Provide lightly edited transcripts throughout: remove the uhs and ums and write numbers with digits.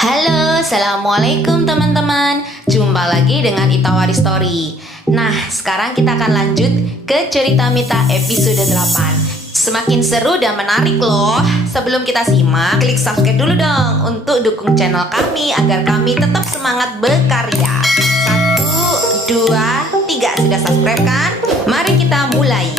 Halo, assalamualaikum teman-teman. Jumpa lagi dengan Itawari Story. Nah, sekarang kita akan lanjut ke cerita Mita episode 8. Semakin seru dan menarik loh. Sebelum kita simak, klik subscribe dulu dong untuk dukung channel kami agar kami tetap semangat berkarya. 1, 2, 3. Sudah subscribe kan? Mari kita mulai.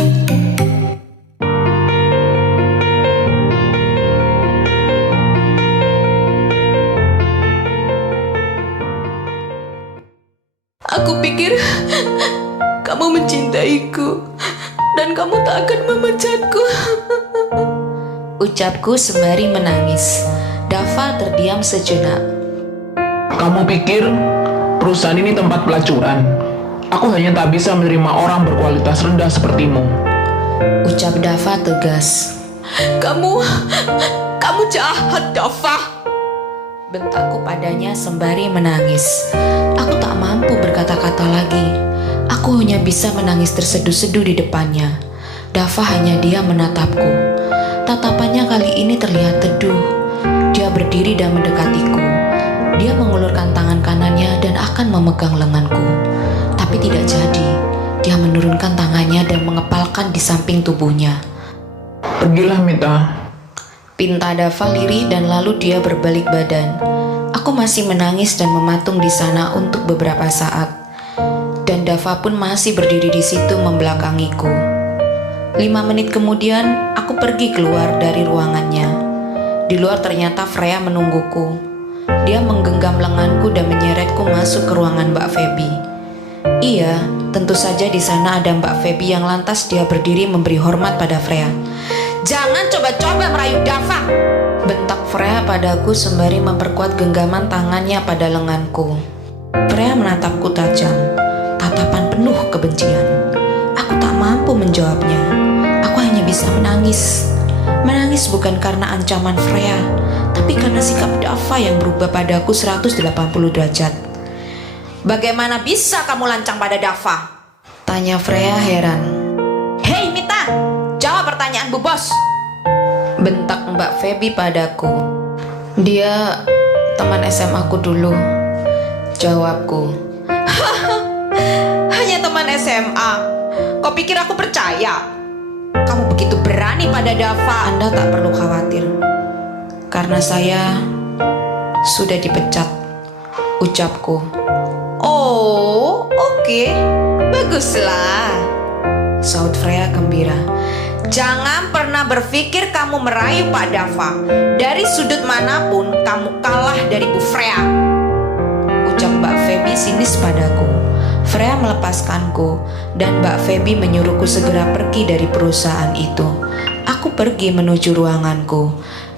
Aku pikir kamu mencintaiku dan kamu tak akan memecatku. Ucapku sembari menangis. Dava terdiam sejenak. Kamu pikir perusahaan ini tempat pelacuran? Aku hanya tak bisa menerima orang berkualitas rendah sepertimu. Ucap Dava tegas. Kamu jahat, Dava. Bentakku padanya sembari menangis. Aku tak mampu berkata-kata lagi. Aku hanya bisa menangis terseduh-seduh di depannya. Dava hanya diam menatapku. Tatapannya kali ini terlihat teduh. Dia berdiri dan mendekatiku. Dia mengulurkan tangan kanannya dan akan memegang lenganku. Tapi tidak jadi. Dia menurunkan tangannya dan mengepalkan di samping tubuhnya. Pergilah, Mita. Pinta Dava lirih dan lalu dia berbalik badan. Aku masih menangis dan mematung di sana untuk beberapa saat. Dan Dava pun masih berdiri di situ membelakangiku. 5 menit kemudian, aku pergi keluar dari ruangannya. Di luar ternyata Freya menungguku. Dia menggenggam lenganku dan menyeretku masuk ke ruangan Mbak Feby. Iya, tentu saja di sana ada Mbak Feby yang lantas dia berdiri memberi hormat pada Freya. Jangan coba-coba merayu Dava, bentak Freya padaku sembari memperkuat genggaman tangannya pada lenganku. Freya menatapku tajam, tatapan penuh kebencian. Aku tak mampu menjawabnya. Aku hanya bisa menangis. Menangis bukan karena ancaman Freya, tapi karena sikap Dava yang berubah padaku 180 derajat. Bagaimana bisa kamu lancang pada Dava? Tanya Freya heran. Hei Mita, jawab pertanyaan Bu Bos, bentak Mbak Feby padaku. Dia teman SMA aku dulu, jawabku. Hanya teman SMA? Kau pikir aku percaya? Kamu begitu berani pada Dava. Anda tak perlu khawatir, karena saya sudah dipecat, ucapku. Oh, oke, baguslah, saut Freya gembira. Jangan pernah berpikir kamu merayu Pak Dava. Dari sudut manapun kamu kalah dari Bu Freya, ucap Mbak Feby sinis padaku. Freya melepaskanku dan Mbak Feby menyuruhku segera pergi dari perusahaan itu. Aku pergi menuju ruanganku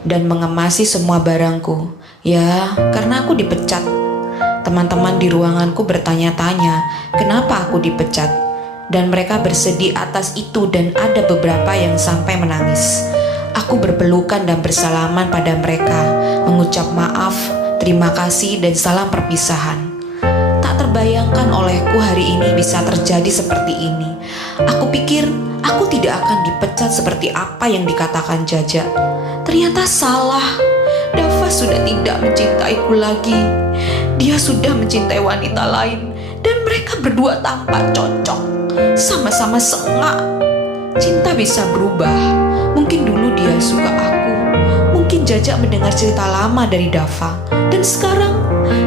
dan mengemasi semua barangku. Ya, karena aku dipecat. Teman-teman di ruanganku bertanya-tanya kenapa aku dipecat, dan mereka bersedih atas itu dan ada beberapa yang sampai menangis. Aku berpelukan dan bersalaman pada mereka, mengucap maaf, terima kasih dan salam perpisahan. Tak terbayangkan olehku hari ini bisa terjadi seperti ini. Aku pikir aku tidak akan dipecat seperti apa yang dikatakan Jaja. Ternyata salah. Dava sudah tidak mencintaiku lagi. Dia sudah mencintai wanita lain dan mereka berdua tampak cocok. Sama-sama sengak. Cinta bisa berubah. Mungkin dulu dia suka aku. Mungkin Jaja mendengar cerita lama dari Dava. Dan sekarang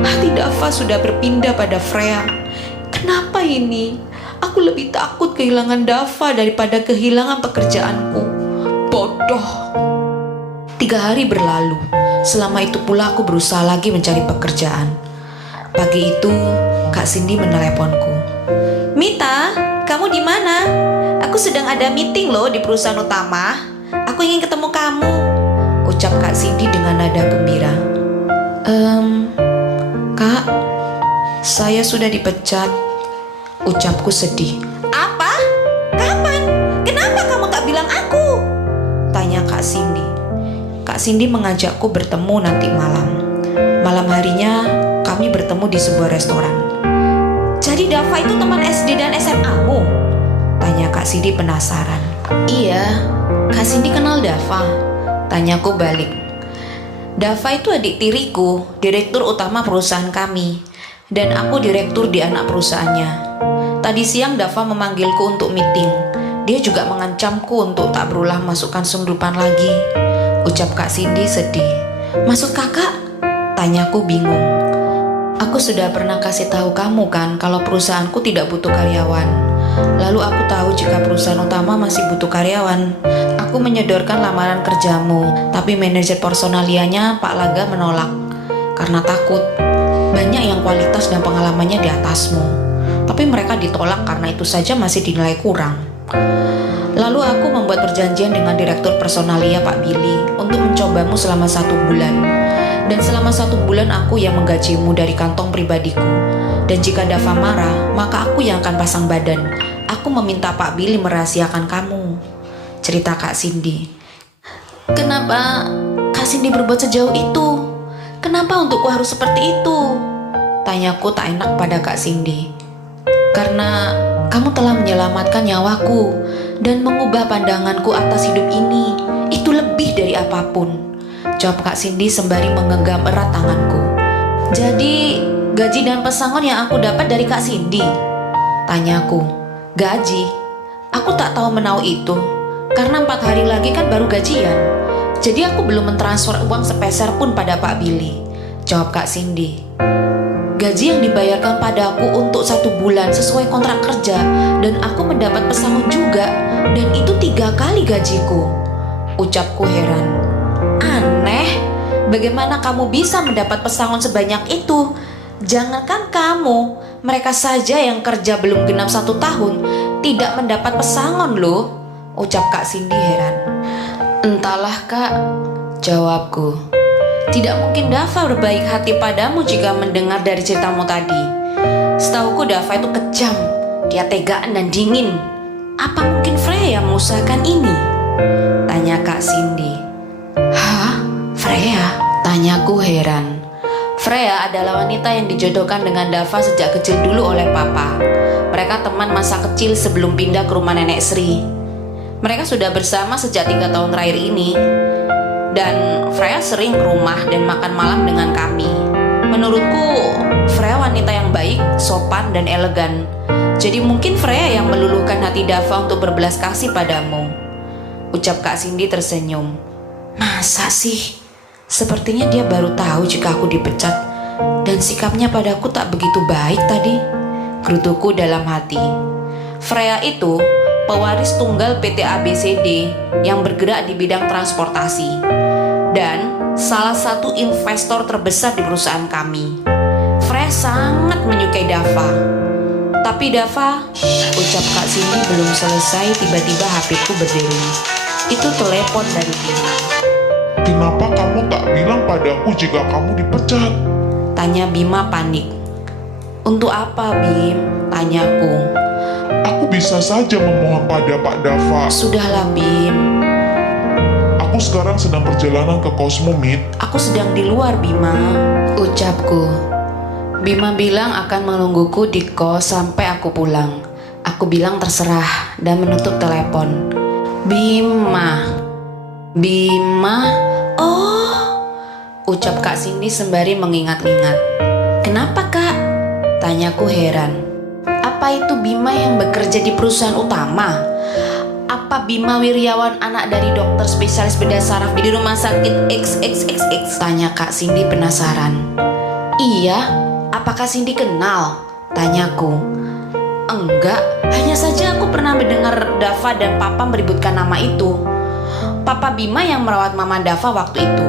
hati Dava sudah berpindah pada Freya. Kenapa ini? Aku lebih takut kehilangan Dava daripada kehilangan pekerjaanku. Bodoh. 3 hari berlalu. Selama itu pula aku berusaha lagi mencari pekerjaan. Pagi itu Kak Cindy meneleponku. Mita, kamu di mana? Aku sedang ada meeting loh di perusahaan utama. Aku ingin ketemu kamu, ucap Kak Cindy dengan nada gembira. Kak, saya sudah dipecat, ucapku sedih. Apa? Kapan? Kenapa kamu tak bilang aku? Tanya Kak Cindy. Kak Cindy mengajakku bertemu nanti malam. Malam harinya kami bertemu di sebuah restoran. Jadi Dava itu teman SD dan SMA-mu? Tanya Kak Cindy penasaran. Iya, Kak Cindy kenal Dava, tanyaku balik. Dava itu adik tiriku, direktur utama perusahaan kami, dan aku direktur di anak perusahaannya. Tadi siang Dava memanggilku untuk meeting. Dia juga mengancamku untuk tak berulah masukkan sundupan lagi. Ucap Kak Cindy sedih. Maksud kakak? Tanyaku bingung. Aku sudah pernah kasih tahu kamu kan kalau perusahaanku tidak butuh karyawan. Lalu aku tahu jika perusahaan utama masih butuh karyawan. Aku menyodorkan lamaran kerjamu, tapi manajer personalianya Pak Laga menolak karena takut. Banyak yang kualitas dan pengalamannya di atasmu, tapi mereka ditolak karena itu saja masih dinilai kurang. Lalu aku membuat perjanjian dengan direktur personalia Pak Billy untuk mencobamu selama 1 bulan. Dan selama 1 bulan aku yang menggajimu dari kantong pribadiku. Dan jika Dava marah, maka aku yang akan pasang badan. Aku meminta Pak Billy merahasiakan kamu. Cerita Kak Cindy. Kenapa Kak Cindy berbuat sejauh itu? Kenapa untukku harus seperti itu? Tanyaku tak enak pada Kak Cindy. Karena kamu telah menyelamatkan nyawaku dan mengubah pandanganku atas hidup ini. Itu lebih dari apapun. Jawab Kak Cindy sembari menggenggam erat tanganku. Jadi gaji dan pesangon yang aku dapat dari Kak Cindy? Tanyaku. Gaji? Aku tak tahu menau itu. Karena 4 hari lagi kan baru gajian. Jadi aku belum mentransfer uang sepeser pun pada Pak Billy. Jawab Kak Cindy. Gaji yang dibayarkan padaku untuk 1 bulan sesuai kontrak kerja. Dan aku mendapat pesangon juga. Dan itu 3 kali gajiku. Ucapku heran. Aneh, bagaimana kamu bisa mendapat pesangon sebanyak itu? Jangankan kamu, mereka saja yang kerja belum genap 1 tahun tidak mendapat pesangon loh. Ucap Kak Cindy heran. Entahlah Kak, jawabku. Tidak mungkin Dava berbaik hati padamu jika mendengar dari ceritamu tadi. Setauku Dava itu kejam, dia tegaan dan dingin. Apa mungkin Freya yang mengusahakan ini? Tanya Kak Cindy. Hah? Freya? Tanyaku heran. Freya adalah wanita yang dijodohkan dengan Dava sejak kecil dulu oleh papa. Mereka teman masa kecil sebelum pindah ke rumah nenek Sri. Mereka sudah bersama sejak 3 tahun terakhir ini. Dan Freya sering ke rumah dan makan malam dengan kami. Menurutku, Freya wanita yang baik, sopan, dan elegan. Jadi mungkin Freya yang meluluhkan hati Dava untuk berbelas kasih padamu. Ucap Kak Cindy tersenyum. Masa sih? Sepertinya dia baru tahu jika aku dipecat. Dan sikapnya padaku tak begitu baik tadi. Gerutuku dalam hati. Freya itu pewaris tunggal PT ABCD yang bergerak di bidang transportasi. Dan salah satu investor terbesar di perusahaan kami. Freya sangat menyukai Dava. Tapi Dava, ucap Kak Cindy belum selesai, tiba-tiba HP-ku berdering. Itu telepon dari Bima. Kenapa kamu tak bilang padaku jika kamu dipecat? Tanya Bima panik. Untuk apa Bim? Tanyaku. Aku bisa saja memohon pada Pak Dava. Sudahlah Bim. Aku sekarang sedang perjalanan ke Cosmomid. Aku sedang di luar Bima. Ucapku. Bima bilang akan menungguku di kos sampai aku pulang. Aku bilang terserah dan menutup telepon. Bima. Bima. Oh. Ucap Kak Cindy sembari mengingat-ingat. Kenapa Kak? Tanyaku heran. Apa itu Bima yang bekerja di perusahaan utama? Apa Bima Wiryawan anak dari dokter spesialis bedah saraf di rumah sakit XXXX? Tanya Kak Cindy penasaran. Iya, apakah Cindy kenal? Tanyaku. Enggak, hanya saja aku pernah mendengar Dava dan Papa meributkan nama itu. Papa Bima yang merawat Mama Dava waktu itu.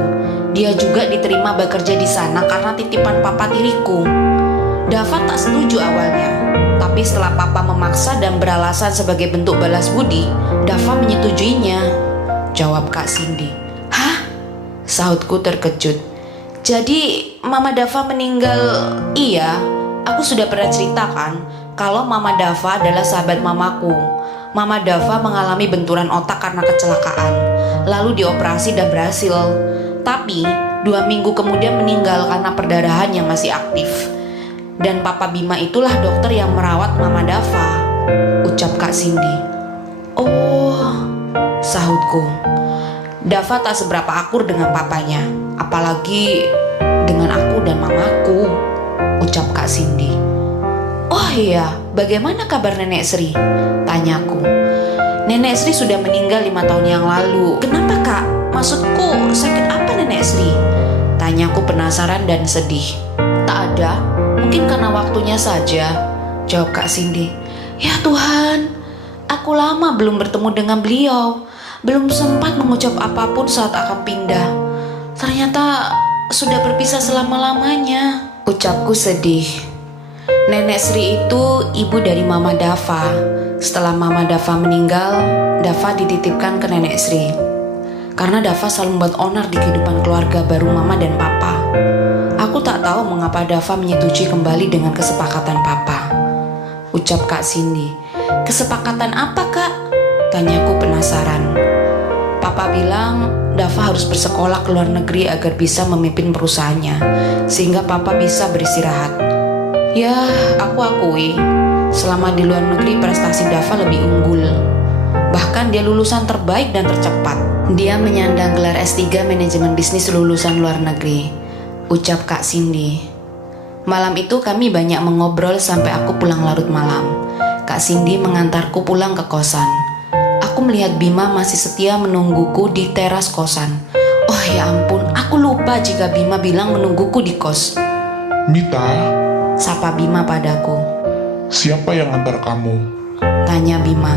Dia juga diterima bekerja di sana karena titipan Papa tiriku. Dava tak setuju awalnya, tapi setelah Papa memaksa dan beralasan sebagai bentuk balas budi, Dava menyetujuinya. Jawab Kak Cindy. Hah? Sahutku terkejut. Jadi Mama Dava meninggal? Iya, aku sudah pernah ceritakan kalau Mama Dava adalah sahabat mamaku. Mama Dava mengalami benturan otak karena kecelakaan, lalu dioperasi dan berhasil. Tapi 2 minggu kemudian meninggal karena perdarahan yang masih aktif. Dan Papa Bima itulah dokter yang merawat Mama Dava. Ucap Kak Cindy. Oh, sahutku. Dava tak seberapa akur dengan papanya. apalagi dengan aku dan mamaku, ucap Kak Cindy. Oh iya, bagaimana kabar Nenek Sri? Tanyaku. Nenek Sri sudah meninggal 5 tahun yang lalu. Kenapa Kak? Maksudku sakit apa Nenek Sri? Tanyaku penasaran dan sedih. Tak ada, mungkin karena waktunya saja, jawab Kak Cindy. Ya Tuhan, aku lama belum bertemu dengan beliau. Belum sempat mengucap apapun saat akan pindah. Ternyata sudah berpisah selama-lamanya, ucapku sedih. Nenek Sri itu ibu dari Mama Dava. Setelah Mama Dava meninggal, Dava dititipkan ke Nenek Sri. Karena Dava selalu membuat onar di kehidupan keluarga baru Mama dan Papa. Aku tak tahu mengapa Dava menyetujui kembali dengan kesepakatan Papa, ucap Kak Cindy. Kesepakatan apa Kak? Tanyaku penasaran. Papa bilang Dava harus bersekolah ke luar negeri agar bisa memimpin perusahaannya, sehingga Papa bisa beristirahat. Ya, aku akui, selama di luar negeri prestasi Dava lebih unggul. Bahkan dia lulusan terbaik dan tercepat. Dia menyandang gelar S3 manajemen bisnis lulusan luar negeri, ucap Kak Cindy. Malam itu kami banyak mengobrol sampai aku pulang larut malam. Kak Cindy mengantarku pulang ke kosan. Aku melihat Bima masih setia menungguku di teras kosan. Oh ya ampun, aku lupa jika Bima bilang menungguku di kos. Mita, Sapa Bima padaku. siapa yang antar kamu? Tanya Bima.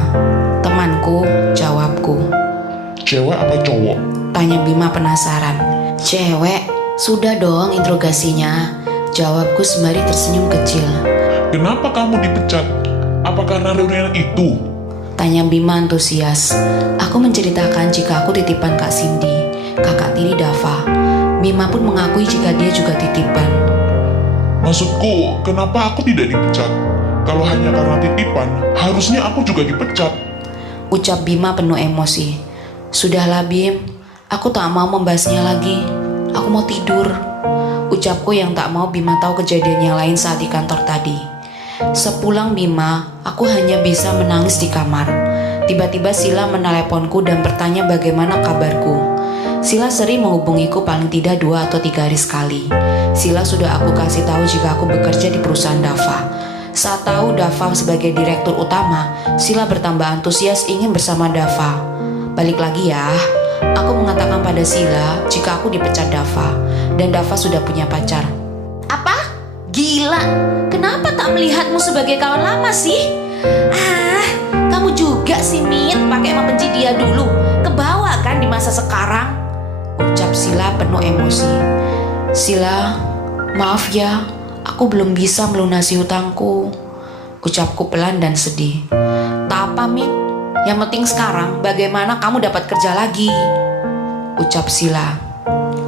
Temanku, jawabku. Cewek apa cowok? Tanya Bima penasaran. Cewek, sudah dong interogasinya, jawabku sembari tersenyum kecil. Kenapa kamu dipecat? Apa karena reunian itu? Tanya Bima antusias. Aku menceritakan jika aku titipan Kak Cindy, kakak tiri Dava. Bima pun mengakui jika dia juga titipan. Maksudku, kenapa aku tidak dipecat? Kalau hanya karena titipan, harusnya aku juga dipecat. Ucap Bima penuh emosi. Sudahlah Bim, aku tak mau membahasnya lagi. Aku mau tidur. Ucapku yang tak mau Bima tahu kejadian yang lain saat di kantor tadi. Sepulang Bima, aku hanya bisa menangis di kamar. Tiba-tiba Sila meneleponku dan bertanya bagaimana kabarku. Sila sering menghubungiku paling tidak 2 atau 3 hari sekali. Sila sudah aku kasih tahu jika aku bekerja di perusahaan Dava. Saat tahu Dava sebagai direktur utama, Sila bertambah antusias ingin bersama Dava. Balik lagi ya, aku mengatakan pada Sila jika aku dipecat Dava dan Dava sudah punya pacar. Apa? Gila, kenapa tak melihatmu sebagai kawan lama sih? Kamu juga sih Mit, pakai membenci dia dulu. Kebawa kan di masa sekarang? Ucap Sila penuh emosi. Sila, maaf ya, aku belum bisa melunasi hutangku. Ucapku pelan dan sedih. Tak apa Mit, yang penting sekarang bagaimana kamu dapat kerja lagi. Ucap Sila.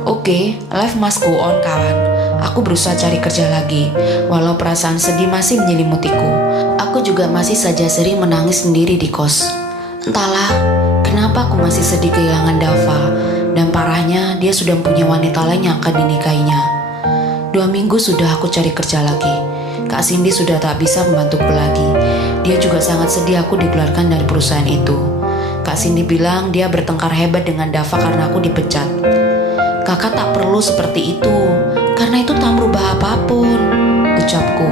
Oke, life must go on kawan. Aku berusaha cari kerja lagi, walau perasaan sedih masih menyelimutiku. Aku juga masih saja sering menangis sendiri di kos. Entahlah, kenapa aku masih sedih kehilangan Dava. Dan parahnya, dia sudah punya wanita lain yang akan dinikahinya. 2 minggu sudah aku cari kerja lagi. Kak Cindy sudah tak bisa membantuku lagi. Dia juga sangat sedih aku dikeluarkan dari perusahaan itu. Kak Cindy bilang dia bertengkar hebat dengan Dava karena aku dipecat. Kakak tak perlu seperti itu, karena itu tak merubah apapun, ucapku.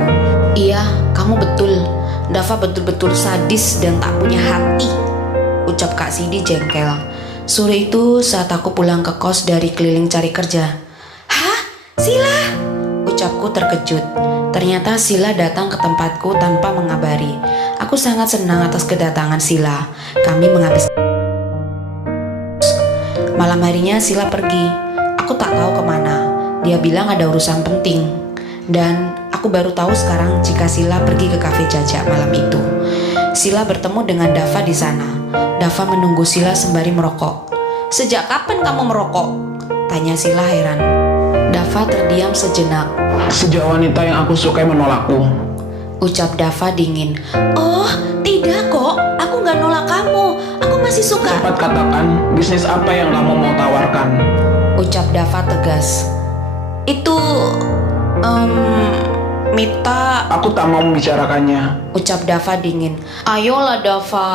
Iya, kamu betul. Dava betul-betul sadis dan tak punya hati, ucap Kak Cindy jengkel. Sore itu saat aku pulang ke kos dari keliling cari kerja. Hah? Sila? Ucapku terkejut. Ternyata Sila datang ke tempatku tanpa mengabari. Aku sangat senang atas kedatangan Sila. Kami menghabiskan malam harinya. Sila pergi. Aku tak tahu kemana. Dia bilang ada urusan penting. Dan aku baru tahu sekarang jika Sila pergi ke kafe jajak malam itu. Sila bertemu dengan Dava di sana. Dava menunggu Sila sembari merokok. Sejak kapan kamu merokok? Tanya Sila heran. Dava terdiam sejenak. Sejak wanita yang aku sukai menolakku. Ucap Dava dingin. Oh, tidak kok. Aku gak nolak kamu. Aku masih suka. Cepat katakan, bisnis apa yang kamu mau tawarkan? Ucap Dava tegas. Itu Mita. Aku tak mau membicarakannya. Ucap Dava dingin. Ayolah Dava,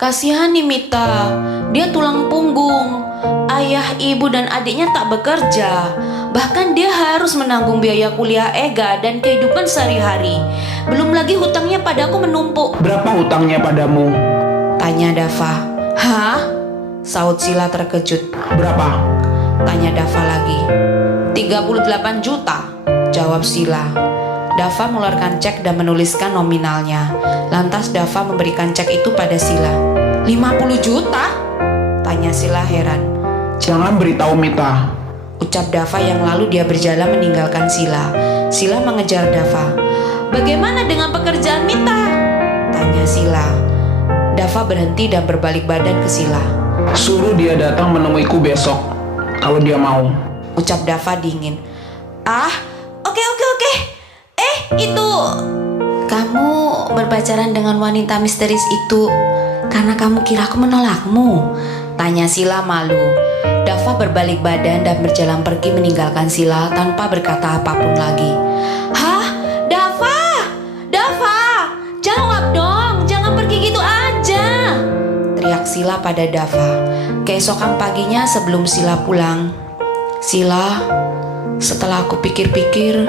kasihani Mita. Dia tulang punggung. ayah, ibu, dan adiknya tak bekerja. Bahkan dia harus menanggung biaya kuliah Ega dan kehidupan sehari-hari. Belum lagi hutangnya padaku menumpuk. Berapa hutangnya padamu? Tanya Dava. Hah? Saud Sila terkejut. Berapa? Tanya Dava lagi. 38 juta, jawab Sila. Dava mengeluarkan cek dan menuliskan nominalnya. Lantas Dava memberikan cek itu pada Sila. 50 juta? Tanya Sila heran. Jangan beritahu Mita. Ucap Dava yang lalu dia berjalan meninggalkan Sila. Sila mengejar Dava. Bagaimana dengan pekerjaan Mita? Tanya Sila. Dava berhenti dan berbalik badan ke Sila. Suruh dia datang menemuiku besok, kalau dia mau. Ucap Dava dingin. Oke. Itu kamu berpacaran dengan wanita misterius itu karena kamu kira aku menolakmu? Tanya Sila malu. Dava berbalik badan dan berjalan pergi meninggalkan Sila tanpa berkata apapun lagi. Hah? Dava, jawab dong, jangan pergi gitu aja, teriak Sila pada Dava. Keesokan paginya sebelum Sila pulang, Sila, setelah aku pikir-pikir,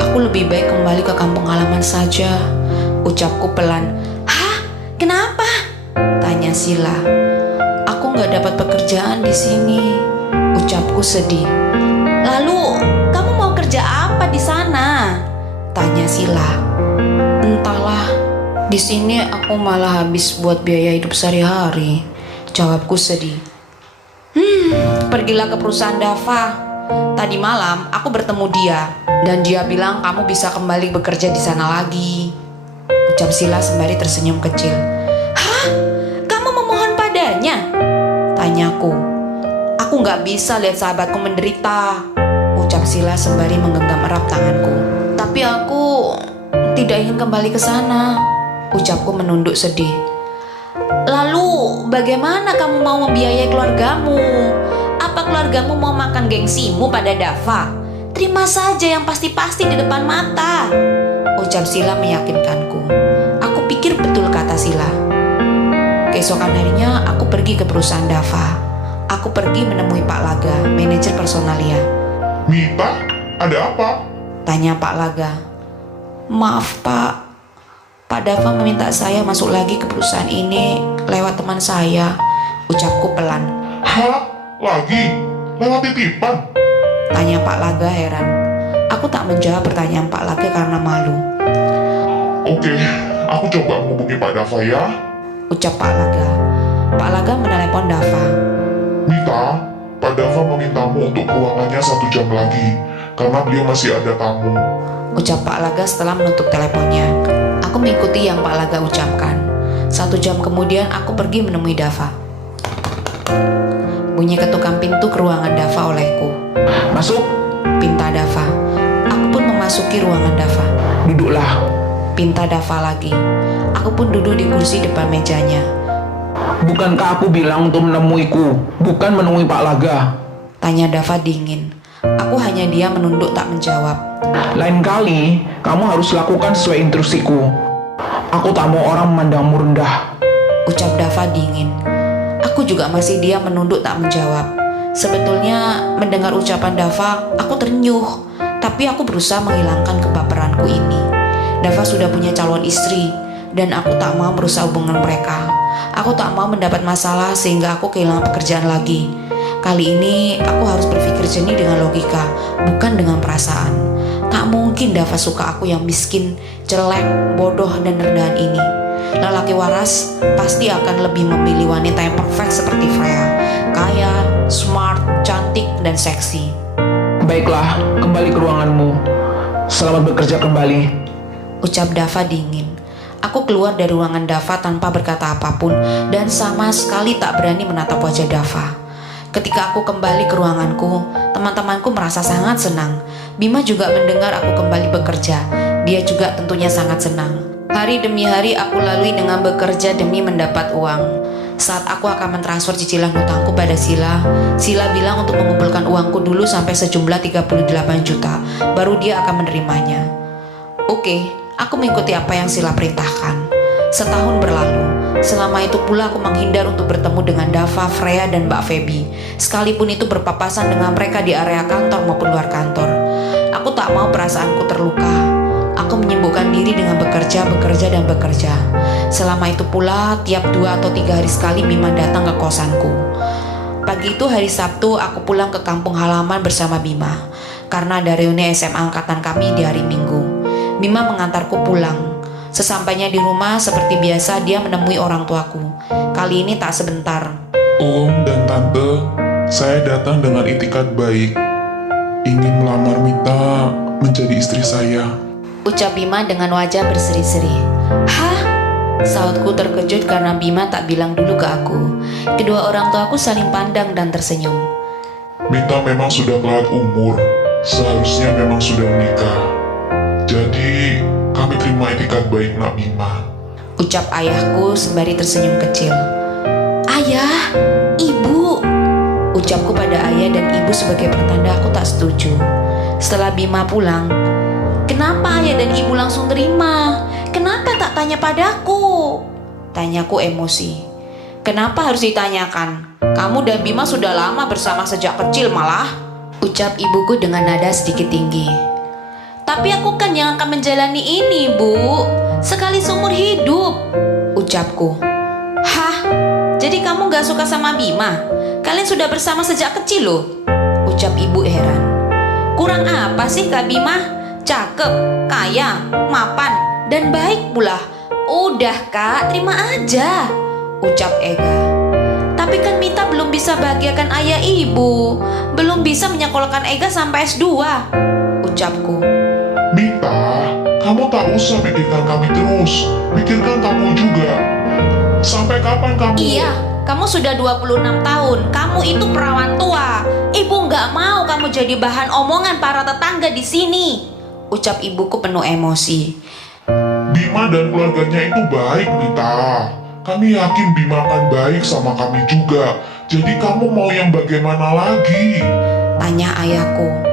aku lebih baik kembali ke kampung halaman saja, ucapku pelan. Hah? Kenapa? Tanya Sila. Aku nggak dapat pekerjaan di sini, ucapku sedih. Lalu kamu mau kerja apa di sana? Tanya Sila. Entahlah, di sini aku malah habis buat biaya hidup sehari-hari, jawabku sedih. Pergilah ke perusahaan Dava. Tadi malam aku bertemu dia dan dia bilang kamu bisa kembali bekerja di sana lagi, ucap Sila sembari tersenyum kecil. Hah? Kamu memohon padanya? Tanyaku. Aku nggak bisa lihat sahabatku menderita, ucap Sila sembari menggenggam erat tanganku. Tapi aku tidak ingin kembali ke sana, ucapku menunduk sedih. Lalu bagaimana kamu mau membiayai keluargamu? Apa keluargamu mau makan gengsimu pada Dava? Terima saja yang pasti-pasti di depan mata, ucap Sila meyakinkanku. Aku pikir betul kata Sila. Keesokan harinya aku pergi ke perusahaan Dava. Aku pergi menemui Pak Laga, manajer personalia. Mita, ada apa? Tanya Pak Laga. Maaf Pak Dava meminta saya masuk lagi ke perusahaan ini lewat teman saya, ucapku pelan. Hah? Lagi? Lewat titipan? Tanya Pak Laga heran. Aku tak menjawab pertanyaan Pak Laga karena malu. Oke, aku coba menghubungi Pak Dava ya. Ucap Pak Laga. Pak Laga menelepon Dava. Mita, Pak Dava memintamu untuk ke ruangannya 1 jam lagi karena beliau masih ada tamu. Ucap Pak Laga setelah menutup teleponnya. Aku mengikuti yang Pak Laga ucapkan. 1 jam kemudian aku pergi menemui Dava. Bunyi ketukan pintu ke ruangan Dava olehku. Masuk. Pinta Dava. Aku pun memasuki ruangan Dava. Duduklah. Pinta Dava lagi. Aku pun duduk di kursi depan mejanya. Bukankah aku bilang untuk menemuiku, bukan menemui Pak Laga? Tanya Dava dingin. Aku hanya diam menunduk tak menjawab. Lain kali, kamu harus lakukan sesuai instruksiku. Aku tak mau orang memandangmu rendah. Ucap Dava dingin. Aku juga masih diam menunduk tak menjawab. Sebetulnya mendengar ucapan Dava, aku terenyuh. Tapi aku berusaha menghilangkan kebaperanku ini. Dava sudah punya calon istri, dan aku tak mau merusak hubungan mereka. Aku tak mau mendapat masalah sehingga aku kehilangan pekerjaan lagi. Kali ini aku harus berpikir jernih dengan logika, bukan dengan perasaan. Tak mungkin Dava suka aku yang miskin, jelek, bodoh, dan rendahan ini. Lelaki waras pasti akan lebih memilih wanita yang perfect seperti Freya, kaya, smart, cantik, dan seksi. Baiklah, kembali ke ruanganmu. Selamat bekerja kembali. Ucap Dava dingin. Aku keluar dari ruangan Dava tanpa berkata apapun dan sama sekali tak berani menatap wajah Dava. Ketika aku kembali ke ruanganku, teman-temanku merasa sangat senang. Bima juga mendengar aku kembali bekerja. Dia juga tentunya sangat senang. Hari demi hari aku lalui dengan bekerja demi mendapat uang. Saat aku akan mentransfer cicilan hutangku pada Sila, Sila bilang untuk mengumpulkan uangku dulu sampai sejumlah 38 juta, baru dia akan menerimanya. Oke, aku mengikuti apa yang Sila perintahkan. Setahun berlalu, Selama itu pula aku menghindar untuk bertemu dengan Dava, Freya, dan Mbak Feby. Sekalipun itu berpapasan dengan mereka di area kantor maupun luar kantor. Aku tak mau perasaanku terluka. Aku menyibukkan diri dengan bekerja, dan bekerja. Selama itu pula, tiap 2 atau 3 hari sekali Bima datang ke kosanku. Pagi itu hari Sabtu, aku pulang ke kampung halaman bersama Bima. Karena ada reuni SMA angkatan kami di hari Minggu. Bima mengantarku pulang. Sesampainya di rumah, seperti biasa dia menemui orang tuaku. Kali ini tak sebentar. Om dan Tante, saya datang dengan itikat baik. Ingin melamar Mita menjadi istri saya. Ucap Bima dengan wajah berseri-seri. Hah? Sautku terkejut karena Bima tak bilang dulu ke aku. Kedua orang tuaku saling pandang dan tersenyum. Mita memang sudah telat umur. Seharusnya memang sudah menikah. Jadi, kami terima etikat baik Nak Bima. Ucap ayahku sembari tersenyum kecil. Ayah, ibu. Ucapku pada ayah dan ibu sebagai pertanda aku tak setuju. Setelah Bima pulang, kenapa ayah dan ibu langsung terima? Kenapa tak tanya padaku? Tanyaku emosi. Kenapa harus ditanyakan? Kamu dan Bima sudah lama bersama sejak kecil malah. Ucap ibuku dengan nada sedikit tinggi. Tapi aku kan yang akan menjalani ini, Bu. Sekali seumur hidup. Ucapku. Hah? Jadi kamu gak suka sama Bima? Kalian sudah bersama sejak kecil loh. Ucap ibu heran. Kurang apa sih Kak Bima? Cakep, kaya, mapan, dan baik pula. Udah Kak, terima aja. Ucap Ega. Tapi kan Mita belum bisa bahagiakan ayah ibu. Belum bisa menyekolahkan Ega sampai S2. Ucapku. Mita, kamu tak usah pikirkan kami terus. Pikirkan kamu juga. Sampai kapan kamu... Iya, kamu sudah 26 tahun. Kamu itu perawan tua. Ibu nggak mau kamu jadi bahan omongan para tetangga di sini. Ucap ibuku penuh emosi. Bima dan keluarganya itu baik, Mita. Kami yakin Bima akan baik sama kami juga. Jadi kamu mau yang bagaimana lagi? Tanya ayahku.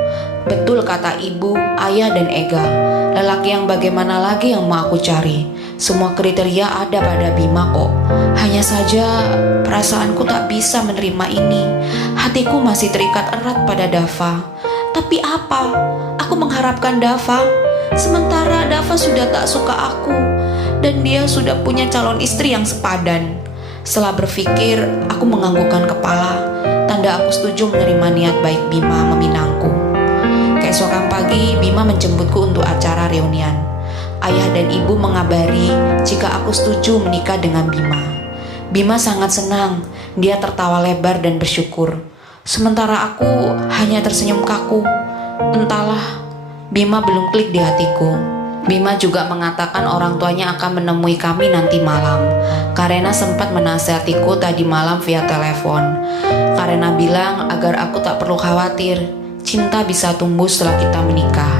Betul kata ibu, ayah, dan Ega. Lelaki yang bagaimana lagi yang mau aku cari? Semua kriteria ada pada Bima kok. Hanya saja perasaanku tak bisa menerima ini. Hatiku masih terikat erat pada Dava. Tapi apa? Aku mengharapkan Dava. Sementara Dava sudah tak suka aku. Dan dia sudah punya calon istri yang sepadan. Setelah berpikir, aku menganggukkan kepala. Tanda aku setuju menerima niat baik Bima meminangku. Keesokan pagi, Bima menjemputku untuk acara reunian. Ayah dan ibu mengabari jika aku setuju menikah dengan Bima. Bima sangat senang, dia tertawa lebar dan bersyukur. Sementara aku hanya tersenyum kaku. Entahlah, Bima belum klik di hatiku. Bima juga mengatakan orang tuanya akan menemui kami nanti malam. Karena sempat menasihatiku tadi malam via telepon. Karena bilang agar aku tak perlu khawatir. Cinta bisa tumbuh setelah kita menikah.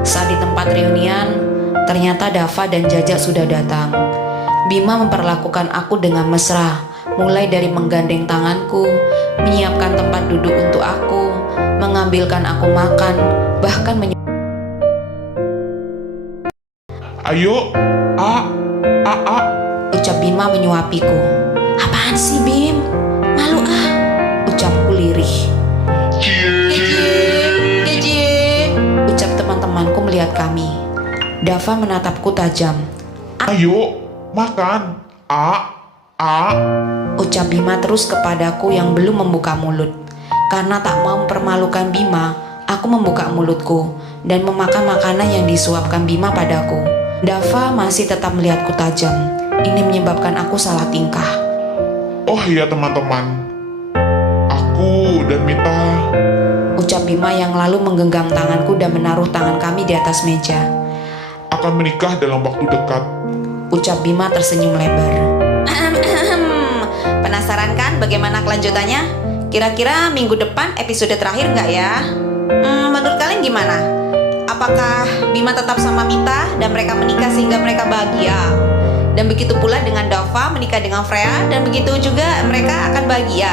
Saat di tempat reunian, ternyata Dava dan Jaja sudah datang. Bima memperlakukan aku dengan mesra, mulai dari menggandeng tanganku, menyiapkan tempat duduk untuk aku, mengambilkan aku makan, bahkan Ayo, ucap Bima menyuapiku. Apaan sih Bim? Malu ah, ucapku lirih. Cie, ucap teman-temanku melihat kami. Dava menatapku tajam. ayo, makan. Ucap Bima terus kepadaku yang belum membuka mulut. Karena tak mau mempermalukan Bima, aku membuka mulutku dan memakan makanan yang disuapkan Bima padaku. Dava masih tetap melihatku tajam. Ini menyebabkan aku salah tingkah. Oh iya teman-teman, aku dan Mita Ucap Bima yang lalu menggenggam tanganku dan menaruh tangan kami di atas meja. akan menikah dalam waktu dekat. Ucap Bima tersenyum lebar. Penasaran kan bagaimana kelanjutannya? Kira-kira minggu depan episode terakhir nggak ya? Menurut kalian gimana? Apakah Bima tetap sama Mita dan mereka menikah sehingga mereka bahagia? Dan begitu pula dengan Dava menikah dengan Freya dan begitu juga mereka akan bahagia.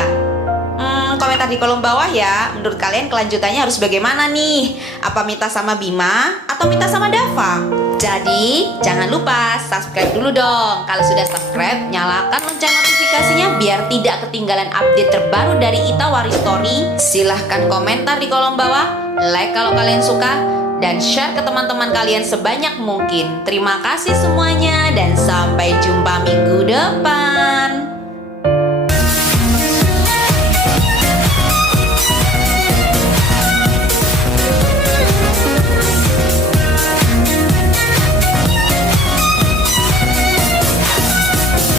Komentar di kolom bawah ya. Menurut kalian kelanjutannya harus bagaimana nih? Apa Mita sama Bima atau Mita sama Dava? Jadi, jangan lupa subscribe dulu dong. Kalau sudah subscribe, nyalakan lonceng notifikasinya biar tidak ketinggalan update terbaru dari Ita Waris Story. Silahkan komentar di kolom bawah, like kalau kalian suka, dan share ke teman-teman kalian sebanyak mungkin. Terima kasih semuanya dan sampai